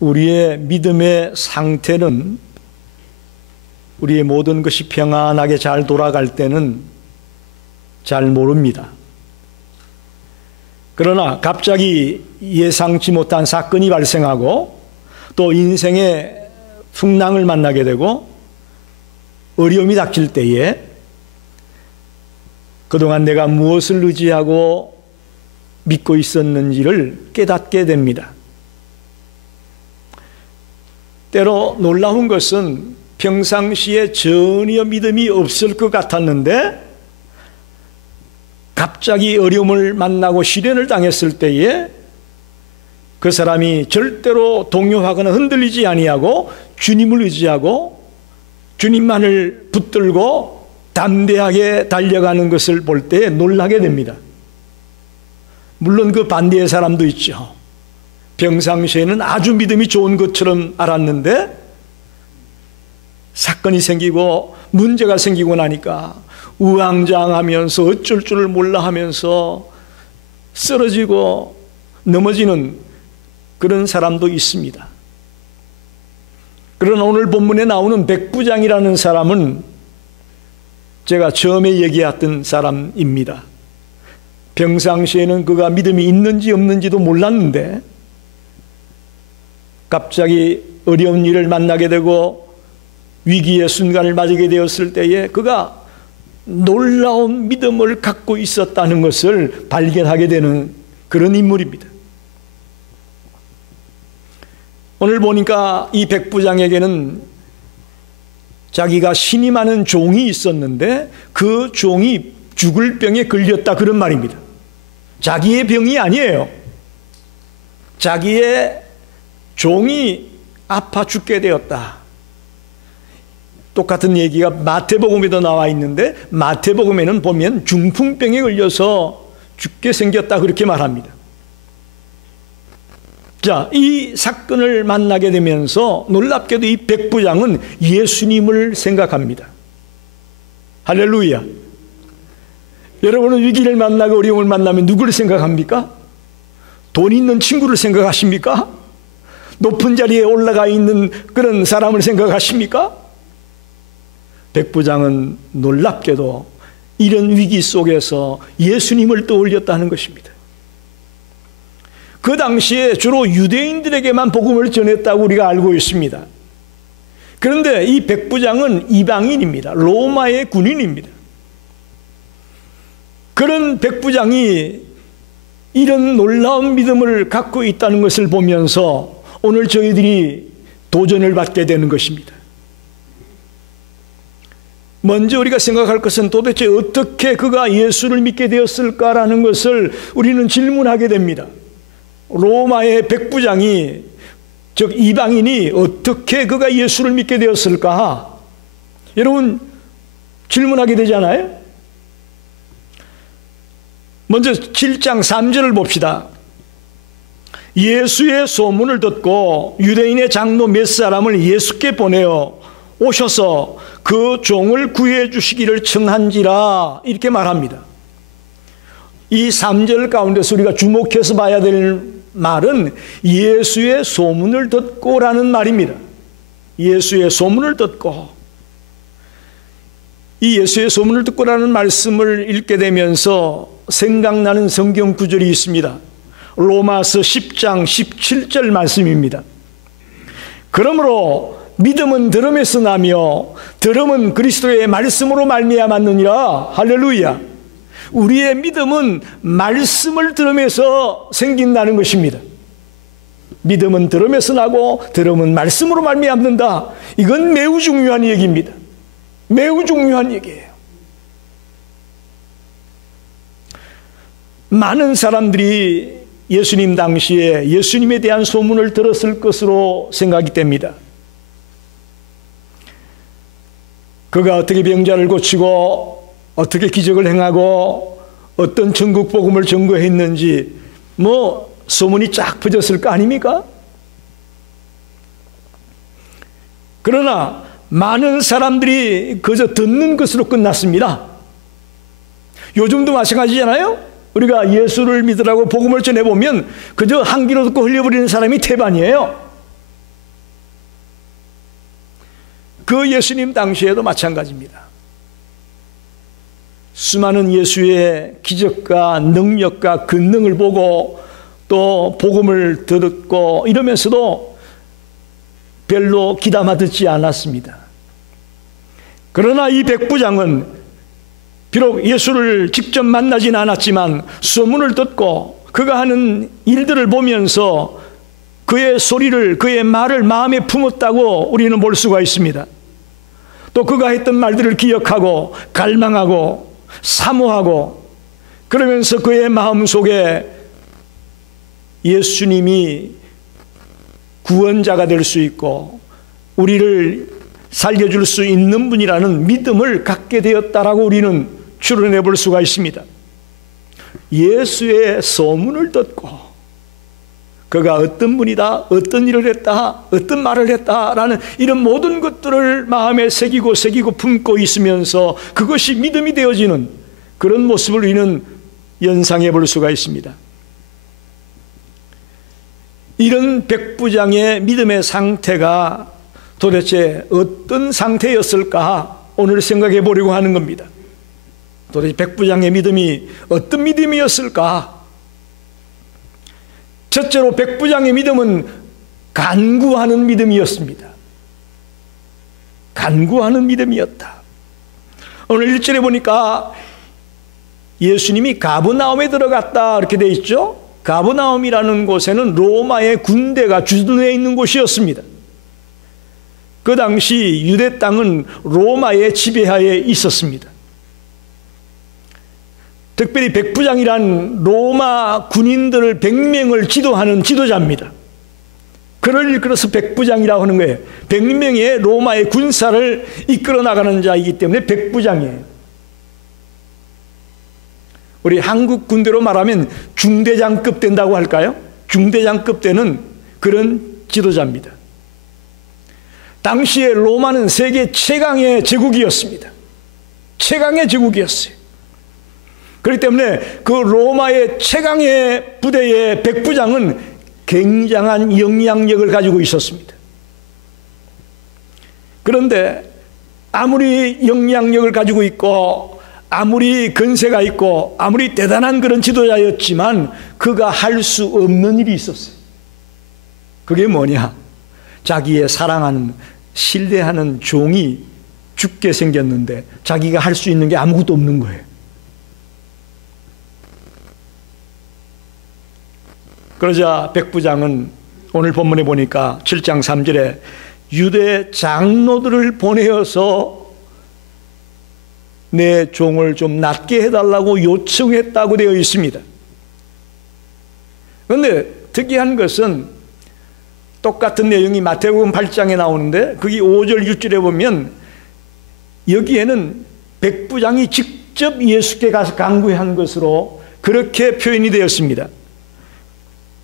우리의 믿음의 상태는 우리의 모든 것이 평안하게 잘 돌아갈 때는 잘 모릅니다. 그러나 갑자기 예상치 못한 사건이 발생하고 또 인생의 풍랑을 만나게 되고 어려움이 닥칠 때에 그동안 내가 무엇을 의지하고 믿고 있었는지를 깨닫게 됩니다. 때로 놀라운 것은 평상시에 전혀 믿음이 없을 것 같았는데 갑자기 어려움을 만나고 시련을 당했을 때에 그 사람이 절대로 동요하거나 흔들리지 아니하고 주님을 의지하고 주님만을 붙들고 담대하게 달려가는 것을 볼 때 놀라게 됩니다. 물론 그 반대의 사람도 있죠. 평상시에는 아주 믿음이 좋은 것처럼 알았는데 사건이 생기고 문제가 생기고 나니까 우왕좌왕하면서 어쩔 줄을 몰라 하면서 쓰러지고 넘어지는 그런 사람도 있습니다. 그러나 오늘 본문에 나오는 백부장이라는 사람은 제가 처음에 얘기했던 사람입니다. 평상시에는 그가 믿음이 있는지 없는지도 몰랐는데 갑자기 어려운 일을 만나게 되고 위기의 순간을 맞이게 되었을 때에 그가 놀라운 믿음을 갖고 있었다는 것을 발견하게 되는 그런 인물입니다. 오늘 보니까 이 백부장에게는 자기가 신임하는 종이 있었는데 그 종이 죽을 병에 걸렸다 그런 말입니다. 자기의 병이 아니에요. 자기의 종이 아파 죽게 되었다. 똑같은 얘기가 마태복음에도 나와 있는데 마태복음에는 보면 중풍병에 걸려서 죽게 생겼다 그렇게 말합니다. 자, 이 사건을 만나게 되면서 놀랍게도 이 백부장은 예수님을 생각합니다. 할렐루야. 여러분은 위기를 만나고 어려움을 만나면 누구를 생각합니까? 돈 있는 친구를 생각하십니까? 높은 자리에 올라가 있는 그런 사람을 생각하십니까? 백부장은 놀랍게도 이런 위기 속에서 예수님을 떠올렸다는 것입니다. 그 당시에 주로 유대인들에게만 복음을 전했다고 우리가 알고 있습니다. 그런데 이 백부장은 이방인입니다. 로마의 군인입니다. 그런 백부장이 이런 놀라운 믿음을 갖고 있다는 것을 보면서 오늘 저희들이 도전을 받게 되는 것입니다. 먼저 우리가 생각할 것은 도대체 어떻게 그가 예수를 믿게 되었을까라는 것을 우리는 질문하게 됩니다. 로마의 백부장이, 즉 이방인이 어떻게 그가 예수를 믿게 되었을까? 여러분 질문하게 되잖아요. 먼저 7장 3절을 봅시다. 예수의 소문을 듣고 유대인의 장로 몇 사람을 예수께 보내어 오셔서 그 종을 구해 주시기를 청한지라 이렇게 말합니다. 이 3절 가운데서 우리가 주목해서 봐야 될 말은 예수의 소문을 듣고라는 말입니다. 예수의 소문을 듣고. 이 예수의 소문을 듣고라는 말씀을 읽게 되면서 생각나는 성경 구절이 있습니다. 로마서 10장 17절 말씀입니다. 그러므로 믿음은 들음에서 나며 들음은 그리스도의 말씀으로 말미암았느니라. 할렐루야. 우리의 믿음은 말씀을 들음에서 생긴다는 것입니다. 믿음은 들음에서 나고 들음은 말씀으로 말미암는다. 이건 매우 중요한 얘기입니다. 매우 중요한 얘기예요. 많은 사람들이 예수님 당시에 예수님에 대한 소문을 들었을 것으로 생각이 됩니다. 그가 어떻게 병자를 고치고 어떻게 기적을 행하고 어떤 천국 복음을 전거했는지 소문이 쫙 퍼졌을 거 아닙니까? 그러나 많은 사람들이 그저 듣는 것으로 끝났습니다. 요즘도 마찬가지잖아요. 우리가 예수를 믿으라고 복음을 전해보면 그저 한 귀로 듣고 흘려버리는 사람이 태반이에요. 그 예수님 당시에도 마찬가지입니다. 수많은 예수의 기적과 능력과 권능을 보고 또 복음을 듣고 이러면서도 별로 귀담아 듣지 않았습니다. 그러나 이 백부장은 비록 예수를 직접 만나진 않았지만 소문을 듣고 그가 하는 일들을 보면서 그의 소리를, 그의 말을 마음에 품었다고 우리는 볼 수가 있습니다. 또 그가 했던 말들을 기억하고 갈망하고 사모하고, 그러면서 그의 마음속에 예수님이 구원자가 될 수 있고 우리를 살려줄 수 있는 분이라는 믿음을 갖게 되었다라고 우리는 추론해 볼 수가 있습니다. 예수의 소문을 듣고 그가 어떤 분이다, 어떤 일을 했다, 어떤 말을 했다라는 이런 모든 것들을 마음에 새기고 품고 있으면서 그것이 믿음이 되어지는 그런 모습을 우리는 연상해 볼 수가 있습니다. 이런 백부장의 믿음의 상태가 도대체 어떤 상태였을까 오늘 생각해 보려고 하는 겁니다. 도대체 백부장의 믿음이 어떤 믿음이었을까? 첫째로 백부장의 믿음은 간구하는 믿음이었습니다. 간구하는 믿음이었다. 오늘 1절에 보니까 예수님이 가버나움에 들어갔다 이렇게 되어 있죠. 가버나움이라는 곳에는 로마의 군대가 주둔해 있는 곳이었습니다. 그 당시 유대 땅은 로마의 지배하에 있었습니다. 특별히 백부장이란 로마 군인들을 100명을 지도하는 지도자입니다. 그를 이끌어서 백부장이라고 하는 거예요. 100명의 로마의 군사를 이끌어 나가는 자이기 때문에 백부장이에요. 우리 한국 군대로 말하면 중대장급 된다고 할까요? 중대장급 되는 그런 지도자입니다. 당시에 로마는 세계 최강의 제국이었습니다. 최강의 제국이었어요. 그렇기 때문에 그 로마의 최강의 부대의 백부장은 굉장한 영향력을 가지고 있었습니다. 그런데 아무리 영향력을 가지고 있고 아무리 근세가 있고 아무리 대단한 그런 지도자였지만 그가 할 수 없는 일이 있었어요. 그게 뭐냐? 자기의 사랑하는, 신뢰하는 종이 죽게 생겼는데 자기가 할 수 있는 게 아무것도 없는 거예요. 그러자 백부장은 오늘 본문에 보니까 7장 3절에 유대 장로들을 보내어서 내 종을 좀 낫게 해달라고 요청했다고 되어 있습니다. 그런데 특이한 것은 똑같은 내용이 마태복음 8장에 나오는데 거기 5절 6절에 보면 여기에는 백부장이 직접 예수께 가서 간구한 것으로 그렇게 표현이 되었습니다.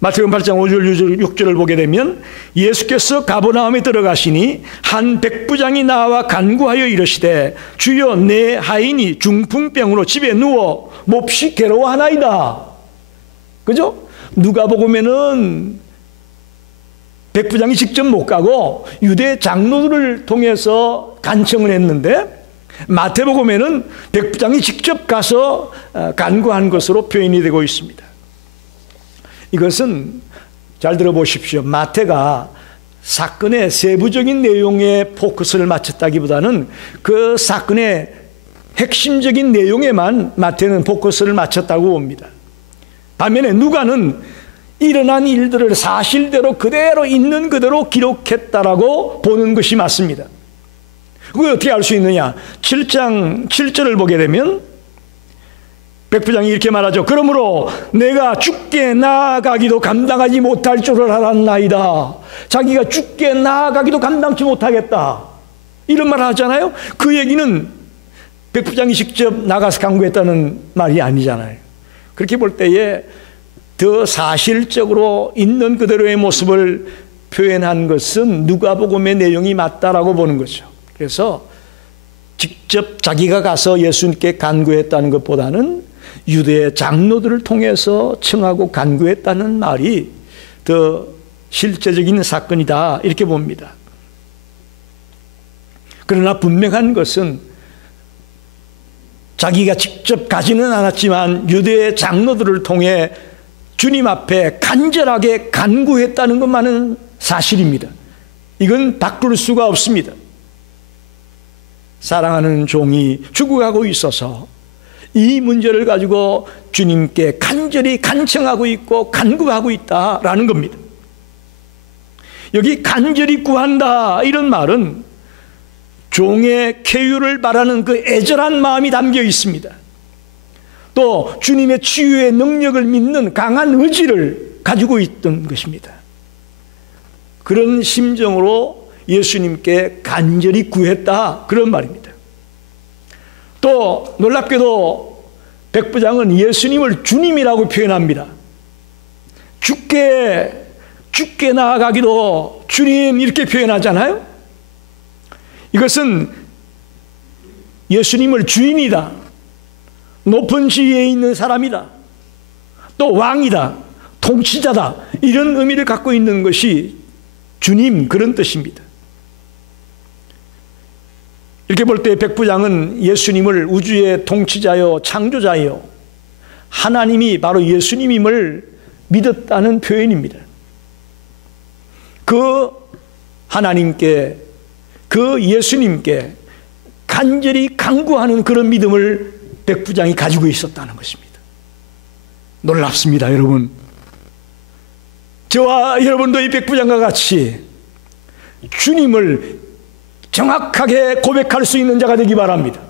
마태복음 8장 5절 6절을 보게 되면 예수께서 가버나움에 들어가시니 한 백부장이 나와 간구하여 이르시되 주여 내 하인이 중풍병으로 집에 누워 몹시 괴로워하나이다. 그죠? 누가복음에는 백부장이 직접 못 가고 유대 장로들을 통해서 간청을 했는데 마태복음에는 백부장이 직접 가서 간구한 것으로 표현이 되고 있습니다. 이것은 잘 들어보십시오. 마태가 사건의 세부적인 내용에 포커스를 맞췄다기보다는 그 사건의 핵심적인 내용에만 마태는 포커스를 맞췄다고 봅니다. 반면에 누가는 일어난 일들을 사실대로 그대로 있는 그대로 기록했다라고 보는 것이 맞습니다. 그걸 어떻게 알 수 있느냐? 7장 7절을 보게 되면 백부장이 이렇게 말하죠. 그러므로 내가 죽게 나아가기도 감당하지 못할 줄을 알았나이다. 자기가 죽게 나아가기도 감당치 못하겠다, 이런 말을 하잖아요. 그 얘기는 백부장이 직접 나가서 간구했다는 말이 아니잖아요. 그렇게 볼 때에 더 사실적으로 있는 그대로의 모습을 표현한 것은 누가복음의 내용이 맞다라고 보는 거죠. 그래서 직접 자기가 가서 예수님께 간구했다는 것보다는 유대 장로들을 통해서 청하고 간구했다는 말이 더 실제적인 사건이다, 이렇게 봅니다. 그러나 분명한 것은 자기가 직접 가지는 않았지만 유대 장로들을 통해 주님 앞에 간절하게 간구했다는 것만은 사실입니다. 이건 바꿀 수가 없습니다. 사랑하는 종이 죽어가고 있어서 이 문제를 가지고 주님께 간절히 간청하고 있고 간구하고 있다라는 겁니다. 여기 간절히 구한다 이런 말은 종의 쾌유를 바라는 그 애절한 마음이 담겨 있습니다. 또 주님의 치유의 능력을 믿는 강한 의지를 가지고 있던 것입니다. 그런 심정으로 예수님께 간절히 구했다 그런 말입니다. 또 놀랍게도 백부장은 예수님을 주님이라고 표현합니다. 죽게 나아가기도 주님 이렇게 표현하잖아요. 이것은 예수님을 주인이다, 높은 지위에 있는 사람이다, 또 왕이다, 통치자다 이런 의미를 갖고 있는 것이 주님 그런 뜻입니다. 이렇게 볼 때 백부장은 예수님을 우주의 통치자요 창조자요 하나님이 바로 예수님임을 믿었다는 표현입니다. 그 하나님께, 그 예수님께 간절히 간구하는 그런 믿음을 백부장이 가지고 있었다는 것입니다. 놀랍습니다, 여러분. 저와 여러분도 이 백부장과 같이 주님을 정확하게 고백할 수 있는 자가 되기 바랍니다.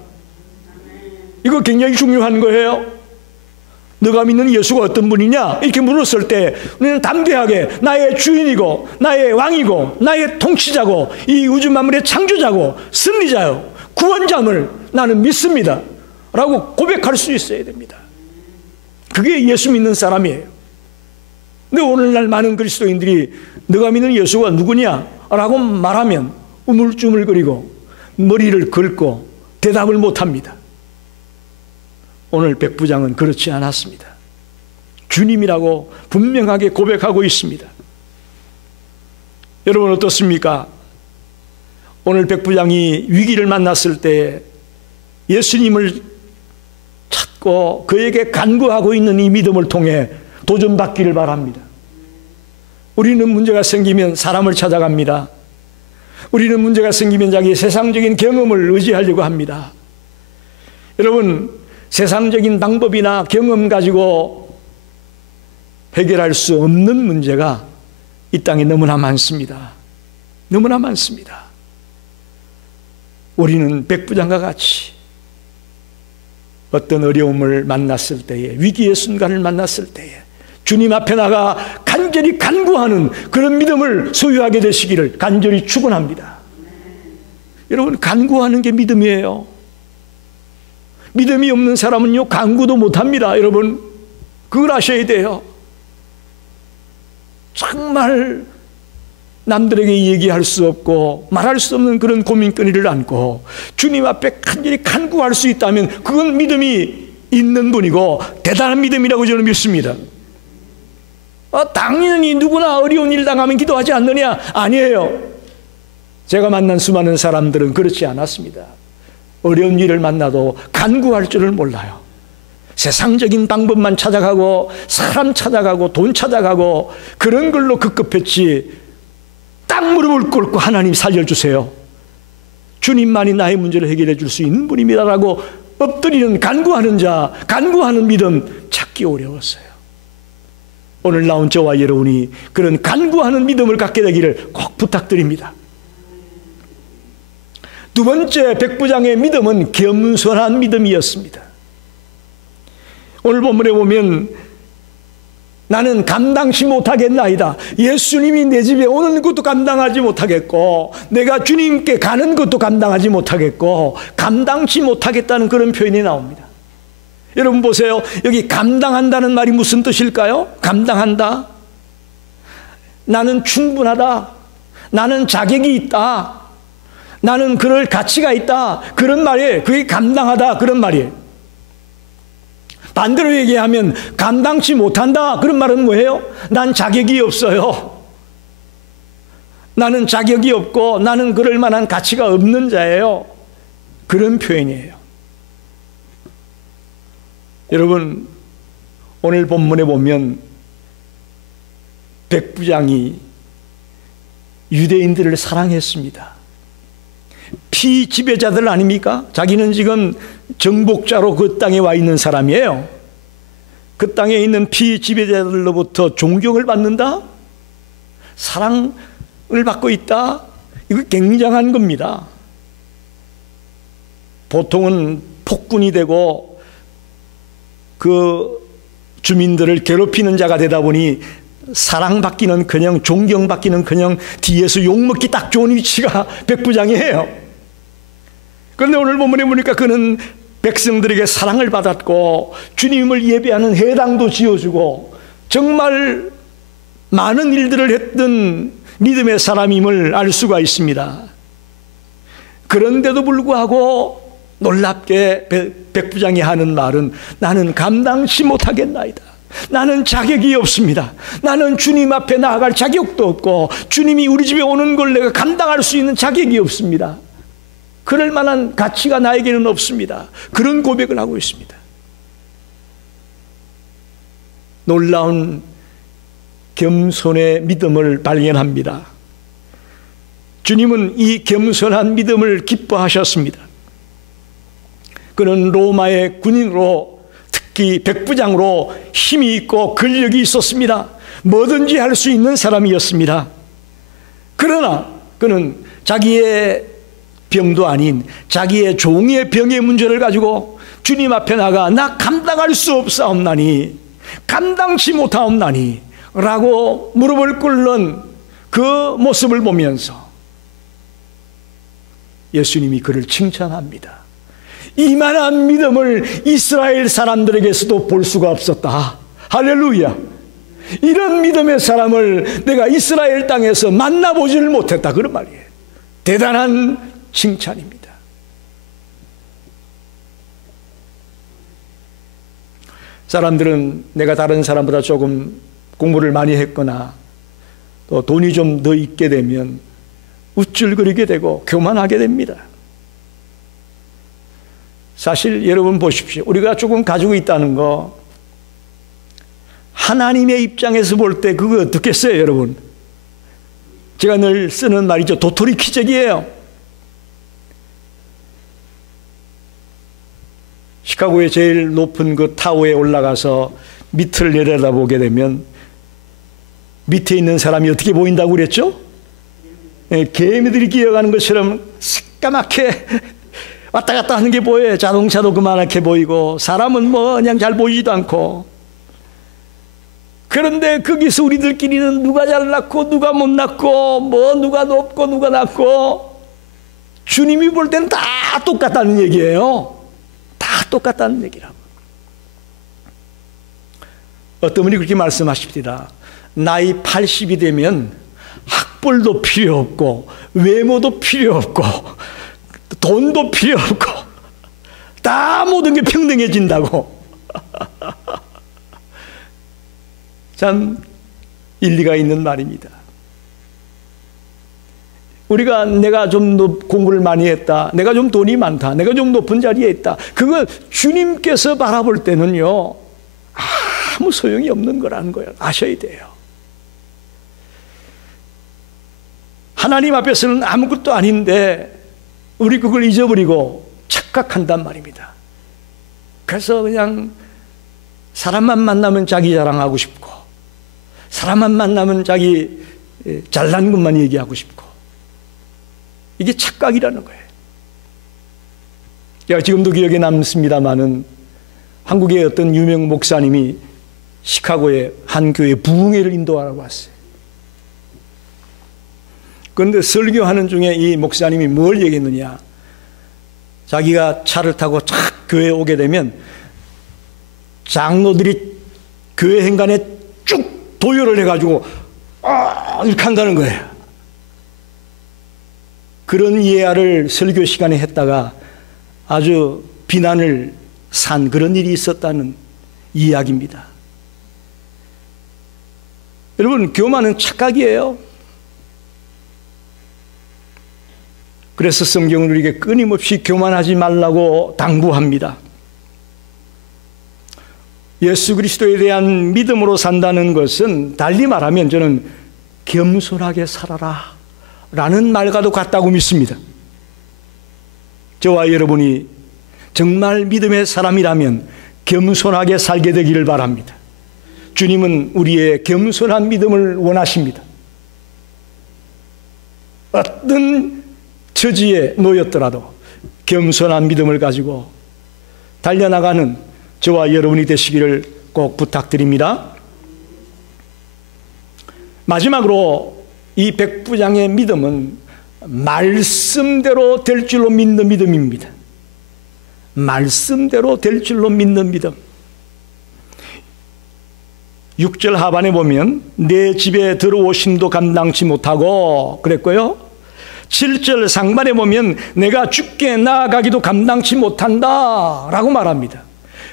이거 굉장히 중요한 거예요. 너가 믿는 예수가 어떤 분이냐? 이렇게 물었을 때 우리는 담대하게 나의 주인이고 나의 왕이고 나의 통치자고 이 우주 만물의 창조자고 승리자요 구원자를 나는 믿습니다 라고 고백할 수 있어야 됩니다. 그게 예수 믿는 사람이에요. 근데 오늘날 많은 그리스도인들이 너가 믿는 예수가 누구냐? 라고 말하면 우물쭈물거리고 머리를 긁고 대답을 못합니다. 오늘 백부장은 그렇지 않았습니다. 주님이라고 분명하게 고백하고 있습니다. 여러분 어떻습니까? 오늘 백부장이 위기를 만났을 때 예수님을 찾고 그에게 간구하고 있는 이 믿음을 통해 도전받기를 바랍니다. 우리는 문제가 생기면 사람을 찾아갑니다. 우리는 문제가 생기면 자기 세상적인 경험을 의지하려고 합니다. 여러분, 세상적인 방법이나 경험 가지고 해결할 수 없는 문제가 이 땅에 너무나 많습니다. 너무나 많습니다. 우리는 백부장과 같이 어떤 어려움을 만났을 때에, 위기의 순간을 만났을 때에 주님 앞에 나가 간절히 간구하는 그런 믿음을 소유하게 되시기를 간절히 축원합니다. 여러분, 간구하는 게 믿음이에요. 믿음이 없는 사람은요 간구도 못합니다. 여러분, 그걸 아셔야 돼요. 정말 남들에게 얘기할 수 없고 말할 수 없는 그런 고민거리를 안고 주님 앞에 간절히 간구할 수 있다면 그건 믿음이 있는 분이고 대단한 믿음이라고 저는 믿습니다. 당연히 누구나 어려운 일 당하면 기도하지 않느냐? 아니에요. 제가 만난 수많은 사람들은 그렇지 않았습니다. 어려운 일을 만나도 간구할 줄을 몰라요. 세상적인 방법만 찾아가고 사람 찾아가고 돈 찾아가고 그런 걸로 급급했지 딱 무릎을 꿇고 하나님 살려주세요, 주님만이 나의 문제를 해결해 줄 수 있는 분입니다라고 엎드리는 간구하는 자, 간구하는 믿음 찾기 어려웠어요. 오늘 나온 저와 여러분이 그런 간구하는 믿음을 갖게 되기를 꼭 부탁드립니다. 두 번째 백부장의 믿음은 겸손한 믿음이었습니다. 오늘 본문에 보면 나는 감당치 못하겠나이다. 예수님이 내 집에 오는 것도 감당하지 못하겠고 내가 주님께 가는 것도 감당하지 못하겠고 감당치 못하겠다는 그런 표현이 나옵니다. 여러분 보세요. 여기 감당한다는 말이 무슨 뜻일까요? 감당한다. 나는 충분하다. 나는 자격이 있다. 나는 그럴 가치가 있다. 그런 말이에요. 그게 감당하다 그런 말이에요. 반대로 얘기하면 감당치 못한다 그런 말은 뭐예요? 난 자격이 없어요. 나는 자격이 없고 나는 그럴 만한 가치가 없는 자예요. 그런 표현이에요. 여러분, 오늘 본문에 보면 백부장이 유대인들을 사랑했습니다. 피지배자들 아닙니까? 자기는 지금 정복자로 그 땅에 와 있는 사람이에요. 그 땅에 있는 피지배자들로부터 존경을 받는다? 사랑을 받고 있다? 이거 굉장한 겁니다. 보통은 폭군이 되고 그 주민들을 괴롭히는 자가 되다 보니 사랑받기는커녕 존경받기는커녕 뒤에서 욕먹기 딱 좋은 위치가 백부장이에요. 그런데 오늘 본문에 보니까 그는 백성들에게 사랑을 받았고 주님을 예배하는 회당도 지어주고 정말 많은 일들을 했던 믿음의 사람임을 알 수가 있습니다. 그런데도 불구하고 놀랍게 백부장이 하는 말은 나는 감당치 못하겠나이다. 나는 자격이 없습니다. 나는 주님 앞에 나아갈 자격도 없고 주님이 우리 집에 오는 걸 내가 감당할 수 있는 자격이 없습니다. 그럴 만한 가치가 나에게는 없습니다. 그런 고백을 하고 있습니다. 놀라운 겸손의 믿음을 발견합니다. 주님은 이 겸손한 믿음을 기뻐하셨습니다. 그는 로마의 군인으로 특히 백부장으로 힘이 있고 권력이 있었습니다. 뭐든지 할 수 있는 사람이었습니다. 그러나 그는 자기의 병도 아닌 자기의 종의 병의 문제를 가지고 주님 앞에 나가 나 감당할 수 없사옵나니 감당치 못하옵나니 라고 무릎을 꿇는 그 모습을 보면서 예수님이 그를 칭찬합니다. 이만한 믿음을 이스라엘 사람들에게서도 볼 수가 없었다. 할렐루야. 이런 믿음의 사람을 내가 이스라엘 땅에서 만나보지를 못했다. 그런 말이에요. 대단한 칭찬입니다. 사람들은 내가 다른 사람보다 조금 공부를 많이 했거나 또 돈이 좀 더 있게 되면 우쭐거리게 되고 교만하게 됩니다. 사실 여러분 보십시오. 우리가 조금 가지고 있다는 거 하나님의 입장에서 볼 때 그거 어떻겠어요, 여러분? 제가 늘 쓰는 말이죠. 도토리 키재기예요. 시카고의 제일 높은 그 타워에 올라가서 밑을 내려다보게 되면 밑에 있는 사람이 어떻게 보인다고 그랬죠? 개미들이 기어가는 것처럼 새까맣게 왔다 갔다 하는 게 보여요. 자동차도 그만하게 보이고 사람은 뭐 그냥 잘 보이지도 않고. 그런데 거기서 우리들끼리는 누가 잘났고 누가 못났고 뭐 누가 높고 누가 낮고 주님이 볼 땐 다 똑같다는 얘기예요. 다 똑같다는 얘기라고. 어떤 분이 그렇게 말씀하십니다. 나이 80이 되면 학벌도 필요 없고 외모도 필요 없고 돈도 필요 없고 다 모든 게 평등해진다고. 참 일리가 있는 말입니다. 우리가 내가 좀 더 공부를 많이 했다, 내가 좀 돈이 많다, 내가 좀 높은 자리에 있다, 그건 주님께서 바라볼 때는요 아무 소용이 없는 거라는 거예요. 아셔야 돼요. 하나님 앞에서는 아무것도 아닌데 우리 그걸 잊어버리고 착각한단 말입니다. 그래서 그냥 사람만 만나면 자기 자랑하고 싶고 사람만 만나면 자기 잘난 것만 얘기하고 싶고 이게 착각이라는 거예요. 제가 지금도 기억에 남습니다마는 한국의 어떤 유명 목사님이 시카고의 한 교회 부흥회를 인도하러 왔어요. 그런데 설교하는 중에 이 목사님이 뭘 얘기했느냐, 자기가 차를 타고 착 교회에 오게 되면 장로들이 교회 행간에 쭉 도열을 해가지고 이렇게 한다는 거예요. 그런 예화를 설교 시간에 했다가 아주 비난을 산 그런 일이 있었다는 이야기입니다. 여러분, 교만은 착각이에요. 그래서 성경은 우리에게 끊임없이 교만하지 말라고 당부합니다. 예수 그리스도에 대한 믿음으로 산다는 것은 달리 말하면 저는 겸손하게 살아라 라는 말과도 같다고 믿습니다. 저와 여러분이 정말 믿음의 사람이라면 겸손하게 살게 되기를 바랍니다. 주님은 우리의 겸손한 믿음을 원하십니다. 어떤 처지에 놓였더라도 겸손한 믿음을 가지고 달려나가는 저와 여러분이 되시기를 꼭 부탁드립니다. 마지막으로 이 백부장의 믿음은 말씀대로 될 줄로 믿는 믿음입니다. 말씀대로 될 줄로 믿는 믿음. 6절 하반에 보면 내 집에 들어오심도 감당치 못하고 그랬고요. 7절 상반에 보면 내가 주께 나아가기도 감당치 못한다 라고 말합니다.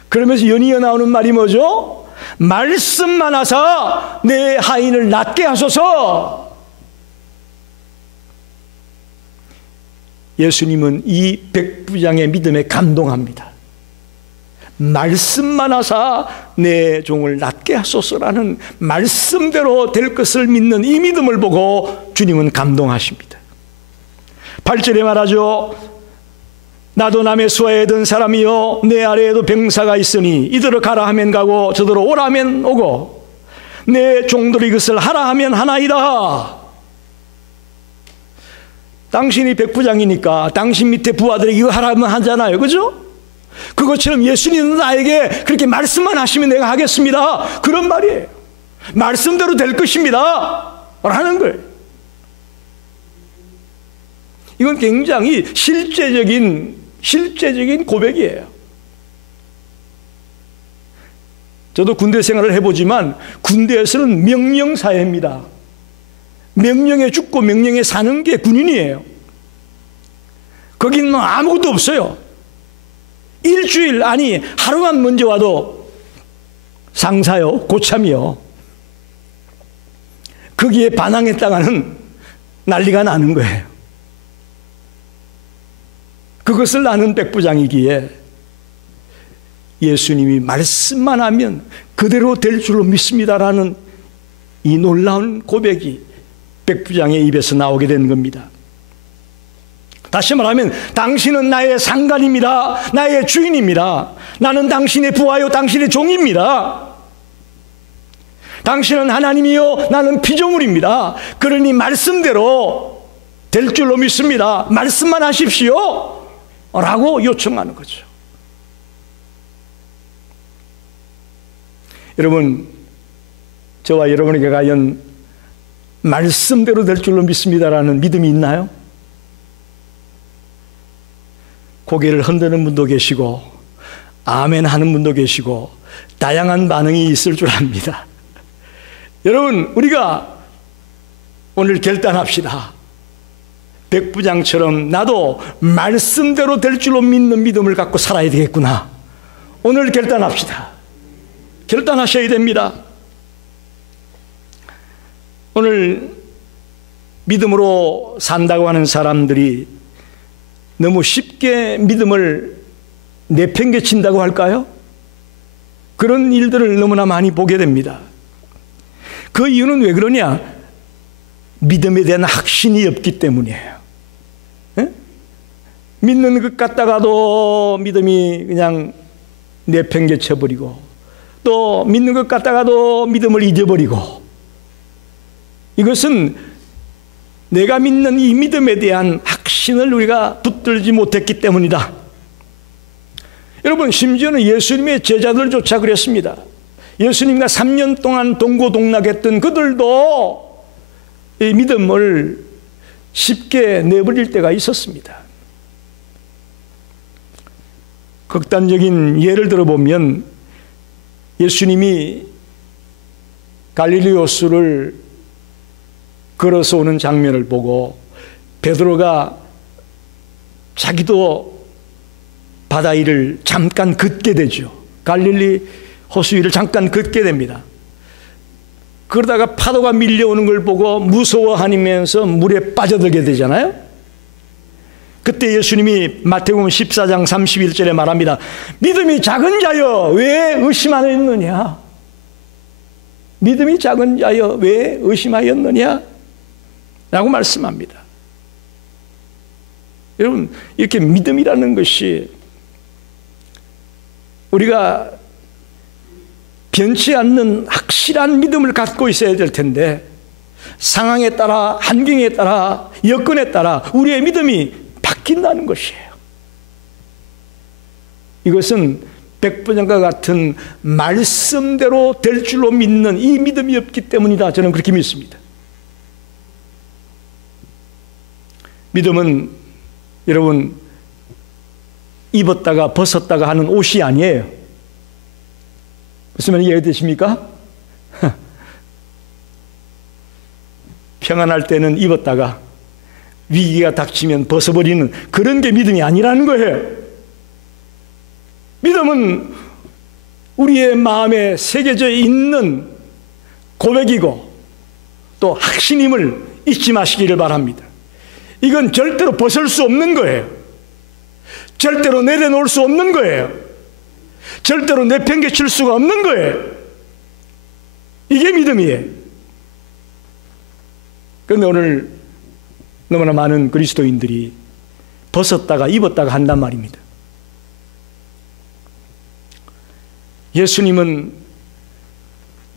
그러면서 연이어 나오는 말이 뭐죠? 말씀만 하사 내 하인을 낫게 하소서. 예수님은 이 백부장의 믿음에 감동합니다. 말씀만 하사 내 종을 낫게 하소서라는 말씀대로 될 것을 믿는 이 믿음을 보고 주님은 감동하십니다. 8절에 말하죠. 나도 남의 수하에 든 사람이요 내 아래에도 병사가 있으니 이들을 가라 하면 가고 저들을 오라 하면 오고 내 종들이 이것을 하라 하면 하나이다. 당신이 백부장이니까 당신 밑에 부하들에게 이거 하라면 하잖아요. 그죠? 그것처럼 예수님은 나에게 그렇게 말씀만 하시면 내가 하겠습니다. 그런 말이에요. 말씀대로 될 것입니다 라는 거예요. 이건 굉장히 실제적인 고백이에요. 저도 군대 생활을 해보지만 군대에서는 명령사회입니다. 명령에 죽고 명령에 사는 게 군인이에요. 거기는 아무것도 없어요. 일주일 아니 하루만 먼저 와도 상사요 고참이요 거기에 반항했다가는 난리가 나는 거예요. 그것을 아는 백부장이기에 예수님이 말씀만 하면 그대로 될 줄로 믿습니다라는 이 놀라운 고백이 백부장의 입에서 나오게 된 겁니다. 다시 말하면 당신은 나의 상관입니다. 나의 주인입니다. 나는 당신의 부하요 당신의 종입니다. 당신은 하나님이요 나는 피조물입니다. 그러니 말씀대로 될 줄로 믿습니다. 말씀만 하십시오 라고 요청하는 거죠. 여러분, 저와 여러분에게 과연 말씀대로 될 줄로 믿습니다라는 믿음이 있나요? 고개를 흔드는 분도 계시고 아멘 하는 분도 계시고 다양한 반응이 있을 줄 압니다. 여러분, 우리가 오늘 결단합시다. 백부장처럼 나도 말씀대로 될 줄로 믿는 믿음을 갖고 살아야 되겠구나. 오늘 결단합시다. 결단하셔야 됩니다. 오늘 믿음으로 산다고 하는 사람들이 너무 쉽게 믿음을 내팽개친다고 할까요? 그런 일들을 너무나 많이 보게 됩니다. 그 이유는 왜 그러냐? 믿음에 대한 확신이 없기 때문이에요. 에? 믿는 것 같다가도 믿음이 그냥 내팽개쳐버리고 또 믿는 것 같다가도 믿음을 잊어버리고 이것은 내가 믿는 이 믿음에 대한 확신을 우리가 붙들지 못했기 때문이다. 여러분, 심지어는 예수님의 제자들조차 그랬습니다. 예수님과 3년 동안 동고동락했던 그들도 이 믿음을 쉽게 내버릴 때가 있었습니다. 극단적인 예를 들어보면 예수님이 갈릴리 호수를 걸어서 오는 장면을 보고 베드로가 자기도 바다 위를 잠깐 걷게 되죠. 갈릴리 호수 위를 잠깐 걷게 됩니다. 그러다가 파도가 밀려오는 걸 보고 무서워하면서 물에 빠져들게 되잖아요. 그때 예수님이 마태복음 14장 31절에 말합니다. 믿음이 작은 자여 왜 의심하였느냐? 믿음이 작은 자여 왜 의심하였느냐? 라고 말씀합니다. 여러분, 이렇게 믿음이라는 것이 우리가 변치 않는 확실한 믿음을 갖고 있어야 될 텐데, 상황에 따라, 환경에 따라, 여건에 따라 우리의 믿음이 바뀐다는 것이에요. 이것은 백부장과 같은 말씀대로 될 줄로 믿는 이 믿음이 없기 때문이다. 저는 그렇게 믿습니다. 믿음은 여러분 입었다가 벗었다가 하는 옷이 아니에요. 무슨 말인지 이해되십니까? 평안할 때는 입었다가 위기가 닥치면 벗어버리는 그런 게 믿음이 아니라는 거예요. 믿음은 우리의 마음에 새겨져 있는 고백이고 또 확신임을 잊지 마시기를 바랍니다. 이건 절대로 벗을 수 없는 거예요. 절대로 내려놓을 수 없는 거예요. 절대로 내팽개칠 수가 없는 거예요. 이게 믿음이에요. 그런데 오늘 너무나 많은 그리스도인들이 벗었다가 입었다가 한단 말입니다. 예수님은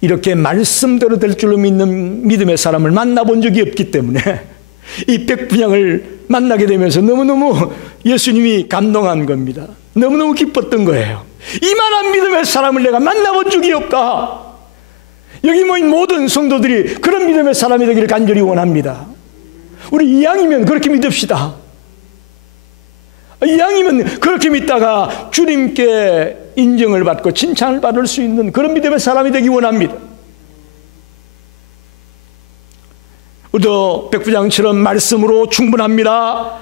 이렇게 말씀대로 될 줄로 믿는 믿음의 사람을 만나본 적이 없기 때문에 이 백부장을 만나게 되면서 너무너무 예수님이 감동한 겁니다. 너무너무 기뻤던 거예요. 이만한 믿음의 사람을 내가 만나본 적이 없다. 여기 모인 모든 성도들이 그런 믿음의 사람이 되기를 간절히 원합니다. 우리 이왕이면 그렇게 믿읍시다. 이왕이면 그렇게 믿다가 주님께 인정을 받고 칭찬을 받을 수 있는 그런 믿음의 사람이 되기 원합니다. 우리도 백부장처럼 말씀으로 충분합니다.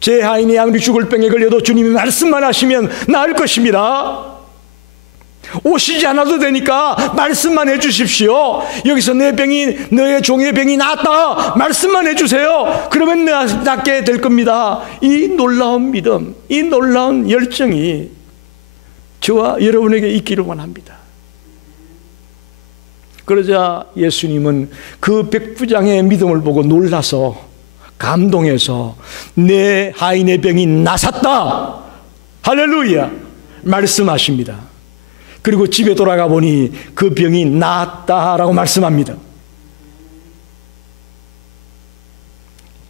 제 하인이 아무리 죽을 병에 걸려도 주님이 말씀만 하시면 나을 것입니다. 오시지 않아도 되니까 말씀만 해주십시오. 여기서 내 병이, 너의 종의 병이 낫다 말씀만 해주세요. 그러면 낫게 될 겁니다. 이 놀라운 믿음, 이 놀라운 열정이 저와 여러분에게 있기를 원합니다. 그러자 예수님은 그 백부장의 믿음을 보고 놀라서 감동해서 내 하인의 병이 나았다 할렐루야 말씀하십니다. 그리고 집에 돌아가 보니 그 병이 나았다라고 말씀합니다.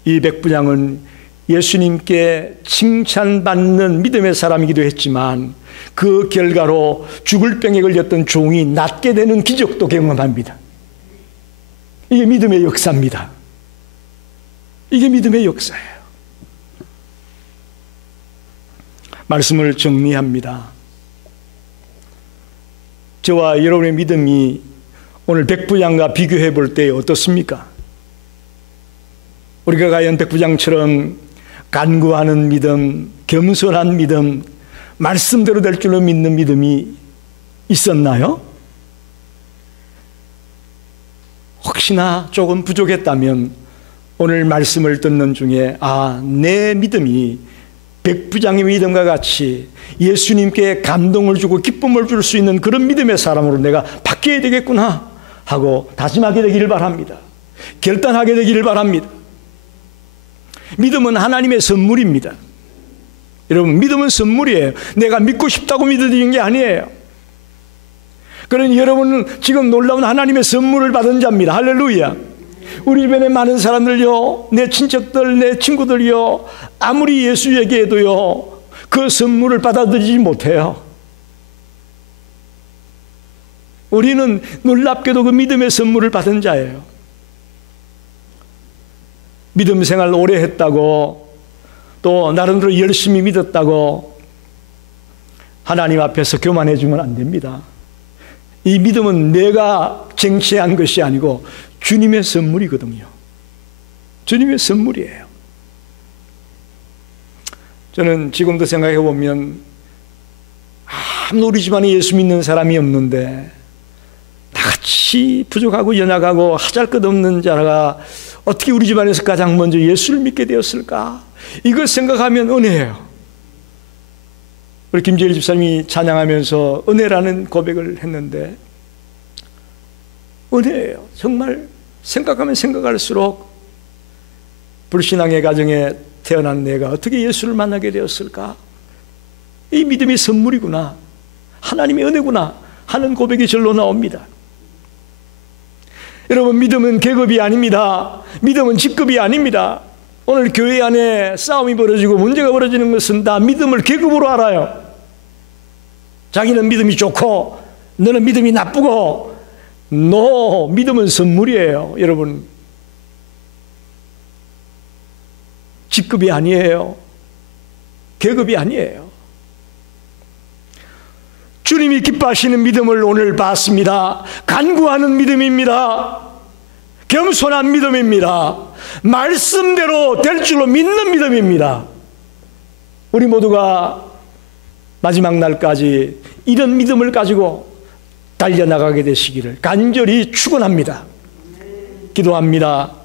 이 백부장은 예수님께 칭찬받는 믿음의 사람이기도 했지만 그 결과로 죽을 병에 걸렸던 종이 낫게 되는 기적도 경험합니다. 이게 믿음의 역사입니다. 이게 믿음의 역사예요. 말씀을 정리합니다. 저와 여러분의 믿음이 오늘 백부장과 비교해 볼 때 어떻습니까? 우리가 과연 백부장처럼 간구하는 믿음, 겸손한 믿음, 말씀대로 될 줄로 믿는 믿음이 있었나요? 혹시나 조금 부족했다면 오늘 말씀을 듣는 중에 내 믿음이 백부장의 믿음과 같이 예수님께 감동을 주고 기쁨을 줄 수 있는 그런 믿음의 사람으로 내가 바뀌어야 되겠구나 하고 다짐하게 되기를 바랍니다. 결단하게 되기를 바랍니다. 믿음은 하나님의 선물입니다. 여러분, 믿음은 선물이에요. 내가 믿고 싶다고 믿어지는 게 아니에요. 그러니 여러분은 지금 놀라운 하나님의 선물을 받은 자입니다. 할렐루야. 우리 주변에 많은 사람들요, 내 친척들, 내 친구들요, 아무리 예수 얘기해도요 그 선물을 받아들이지 못해요. 우리는 놀랍게도 그 믿음의 선물을 받은 자예요. 믿음 생활 오래 했다고 또 나름대로 열심히 믿었다고 하나님 앞에서 교만해 주면 안 됩니다. 이 믿음은 내가 쟁취한 것이 아니고 주님의 선물이거든요. 주님의 선물이에요. 저는 지금도 생각해 보면 아무 우리 집안에 예수 믿는 사람이 없는데 나같이 부족하고 연약하고 하잘것없는 자가 어떻게 우리 집안에서 가장 먼저 예수를 믿게 되었을까? 이걸 생각하면 은혜예요. 우리 김재일 집사님이 찬양하면서 은혜라는 고백을 했는데 은혜예요. 정말 생각하면 생각할수록 불신앙의 가정에 태어난 내가 어떻게 예수를 만나게 되었을까? 이 믿음이 선물이구나, 하나님의 은혜구나 하는 고백이 절로 나옵니다. 여러분, 믿음은 계급이 아닙니다. 믿음은 직급이 아닙니다. 오늘 교회 안에 싸움이 벌어지고 문제가 벌어지는 것은 다 믿음을 계급으로 알아요. 자기는 믿음이 좋고 너는 믿음이 나쁘고. 믿음은 선물이에요. 여러분, 직급이 아니에요. 계급이 아니에요. 주님이 기뻐하시는 믿음을 오늘 봤습니다. 간구하는 믿음입니다. 겸손한 믿음입니다. 말씀대로 될 줄로 믿는 믿음입니다. 우리 모두가 마지막 날까지 이런 믿음을 가지고 달려나가게 되시기를 간절히 축원합니다. 기도합니다.